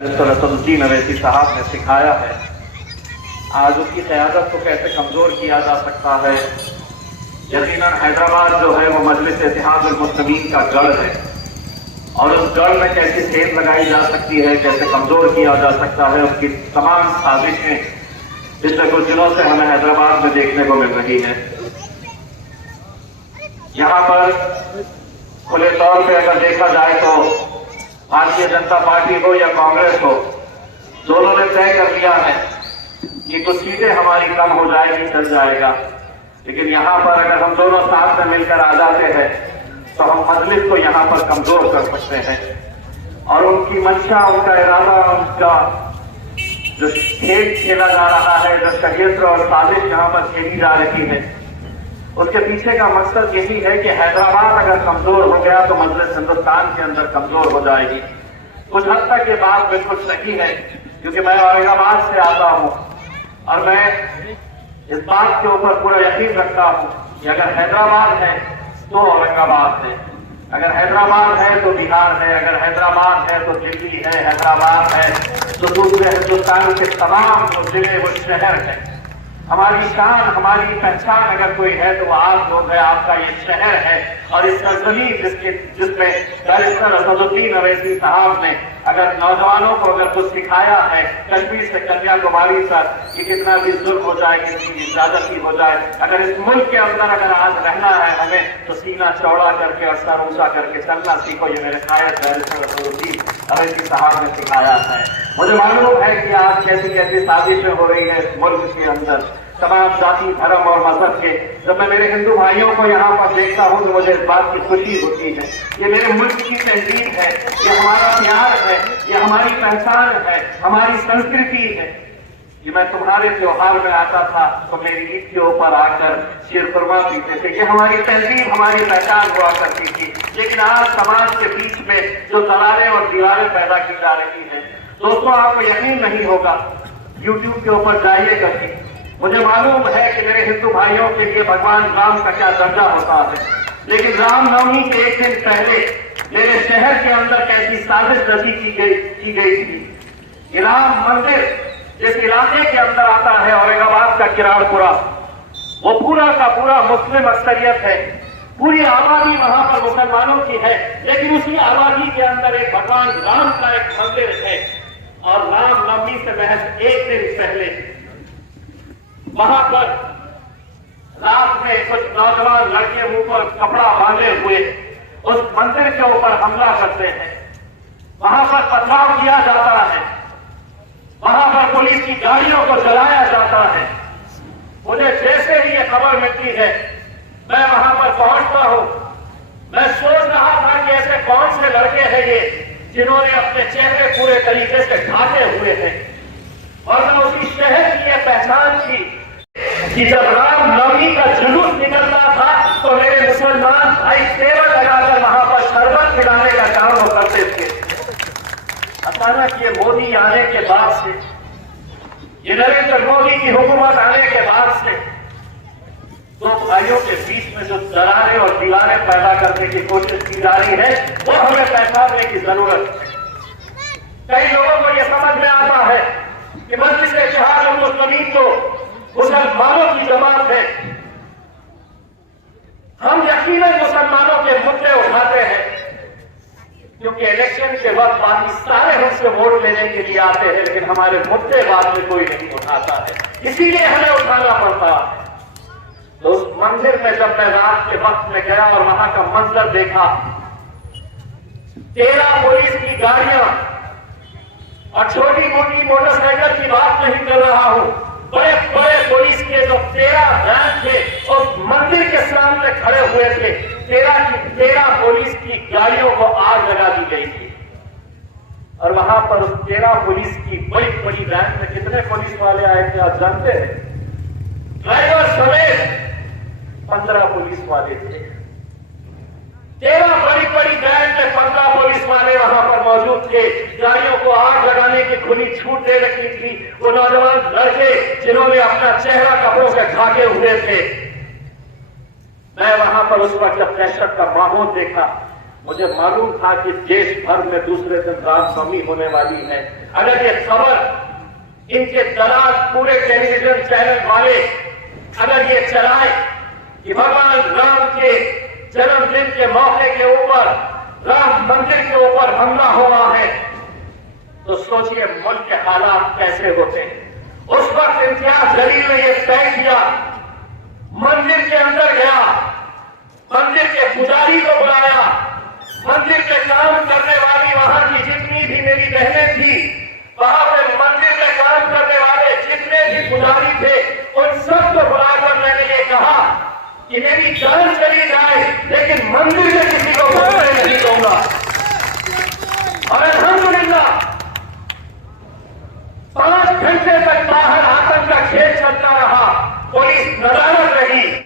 रसूलुद्दीन अवैसी साहब ने सिखाया है। आज उसकी क़यादत को कैसे कमज़ोर किया जा सकता है। यकीनन हैदराबाद जो है वो मजलिस इत्तेहादुल मुस्लिमीन का गढ़ है और उस गढ़ में कैसी सेंध लगाई जा सकती है, कैसे कमज़ोर किया जा सकता है, उसकी तमाम साजिशें पिछले कुछ दिनों से हमें हैदराबाद में देखने को मिल रही है। यहाँ पर खुले तौर पे अगर देखा जाए तो भारतीय जनता पार्टी हो या कांग्रेस हो, दोनों ने तय कर लिया है कि कुछ सीटें हमारी कम हो जाएगी, चल जाएगा। लेकिन यहाँ पर अगर हम दोनों साथ में मिलकर आ जाते हैं तो हम मजलिस को यहाँ पर कमजोर कर सकते हैं। और उनकी मंशा, उनका इरादा, उनका जो खेल खेला जा रहा है, जो षड्यंत्र और साजिश यहाँ पर खेली जा रही है, उसके पीछे का मकसद यही है कि हैदराबाद अगर कमजोर हो गया तो मजलिस हिंदुस्तान के अंदर कमजोर हो जाएगी। कुछ हद तक ये बात बिल्कुल सही है, क्योंकि मैं औरंगाबाद से आता हूं और मैं इस बात के ऊपर पूरा यकीन रखता हूं कि अगर हैदराबाद है तो औरंगाबाद है, अगर हैदराबाद है तो बिहार है, अगर हैदराबाद है तो दिल्ली है, हैदराबाद है तो दूसरे हिंदुस्तान के तमाम जो जिले, वो शहर है। हमारी शान, हमारी पहचान अगर कोई है तो आप लोग है, आपका ये शहर है। और इस सरजमीन जिसमें बैरिस्टर रसूलुद्दीन अवैसी साहब ने अगर नौजवानों को अगर कुछ सिखाया है, कश्मीर से कन्याकुमारी तक, कि कितना भी जुल्म हो जाए, कितनी ज्यादती हो जाए, अगर इस मुल्क के अंदर अगर आज रहना है हमें तो सीना चौड़ा करके और सर ऊंचा करके चलना सीखो। ये मेरे कायद बैरिस्टर रसूलुद्दीन अवैसी साहब ने सिखाया है। मुझे मालूम है कि आज कैसी कैसी साजिशें हो रही है इस मुल्क के अंदर, तमाम जाति, धर्म और मजहब के। जब मैं मेरे हिंदू भाइयों को यहाँ पर देखता हूँ तो मुझे इस बात की खुशी होती है। ये मेरे मुल्क की तहजीब है, ये हमारा प्यार है, ये हमारी पहचान है, हमारी संस्कृति है। कि मैं तुम्हारे त्योहार में आता था तो मेरी ईद के ऊपर आकर शीरखुरमा पीते थे, ये हमारी तहजीब, हमारी पहचान हुआ करती थी। लेकिन आज समाज के बीच में जो दरारें और दीवारें पैदा की जा रही है, दोस्तों आपको यकीन नहीं होगा, यूट्यूब के ऊपर जाइए कभी, मुझे मालूम है कि मेरे हिंदू भाइयों के लिए भगवान राम का क्या दर्जा होता है, लेकिन रामनवमी के एक दिन पहले मेरे शहर के अंदर कैसी साजिश रची की गई थी। ये राम मंदिर जिस इलाके के अंदर आता है, औरंगाबाद का किराड़पुरा, वो पूरा का पूरा मुस्लिम अक्सरियत है, पूरी आबादी वहां पर मुसलमानों की है, लेकिन उसी आबादी के अंदर एक भगवान राम का एक मंदिर है। और रामनवमी से महज एक दिन पहले वहां पर रात में कुछ नौजवान लड़के मुंह पर कपड़ा बांधे हुए उस मंदिर के ऊपर हमला करते हैं। वहां पर पथराव किया जाता है, वहां पर पुलिस की गाड़ियों को जलाया जाता है। मुझे जैसे ही ये खबर मिलती है मैं वहां पर पहुंचता हूं। मैं सोच रहा था कि ऐसे कौन से लड़के हैं ये जिन्होंने अपने चेहरे पूरे तरीके से ढाके हुए हैं। और मैं उसी शहर की यह पहचान थी कि जब रामनवमी का जुलूस निकलता था तो मेरे मुसलमान भाई सेवा लगाकर वहां पर शरबत पिलाने का काम वो करते थे। अचानक ये मोदी आने के बाद से, ये नरेंद्र मोदी की हुकूमत आने के बाद से दो भाइयों के बीच में जो दरारें और दीवारें पैदा करने की कोशिश की जा रही है वो हमें पहचानने की जरूरत है। कई लोगों को यह समझ में आता है कि मस्जिद इत्तेहादुल मुस्लिमीन तो मुसलमानों की जमात है। हम यकीनन मुसलमानों के मुद्दे उठाते हैं, क्योंकि इलेक्शन के वक्त बाकी सारे हमसे वोट लेने के लिए आते हैं, लेकिन हमारे मुद्दे बाद में कोई नहीं उठाता है, इसीलिए हमें उठाना पड़ता है। तो उस मंदिर में जब मैं रात के वक्त में गया और वहां का मंजर देखा, 13 पुलिस की गाड़ियां, और छोटी मोटी मोटरसाइकिल की बात नहीं कर रहा हूं, बड़े बड़े पुलिस के जो 13 वैन थे उस मंदिर के सामने खड़े हुए थे। 13 पुलिस की गाड़ियों को आग लगा दी गई थी। और वहां पर उस 13 पुलिस की बड़ी बड़ी वैन में कितने पुलिस वाले आए थे आप जानते हैं? ड्राइवर समेत 15 पुलिस वाले थे। 13 बड़ी बड़ी वैन में 15 पुलिस वाले वहां पर मौजूद थे। गाड़ियों को आग लगाने की खुली छूट दे रखी थी। वो नौजवान लड़के जिन्होंने अपना चेहरा कपड़ों से ढाके हुए थे, मैं वहां पर उस वक्त जब दहशत का माहौल देखा मुझे मालूम था कि देश भर में दूसरे दिन रामनवमी होने वाली है। अगर ये खबर इनके दलाल पूरे टेलीविजन चैनल वाले अगर ये चलाए कि भगवान राम के जन्मदिन के मौके के ऊपर राम मंदिर के ऊपर हमला हुआ है, तो सोचिए मुल्क के हालात कैसे होते हैं। उस वक्त इम्तियाज जलील ने यह तय किया, मंदिर के अंदर गया, मंदिर के पुजारी को बुलाया, मंदिर के काम करने वाली वहां की जितनी भी मेरी बहनें थी, वहां पे मंदिर में काम करने वाले जितने भी पुजारी थे, उन सबको बुलाकर मैंने ये कहा कि मेरी जान चली जाए लेकिन मंदिर में किसी को बोलने नहीं दूंगा। और अल्हम्दुलिल्लाह 5 घंटे तक बाहर आतंक का खेल चलता रहा, पुलिस नदारत रही।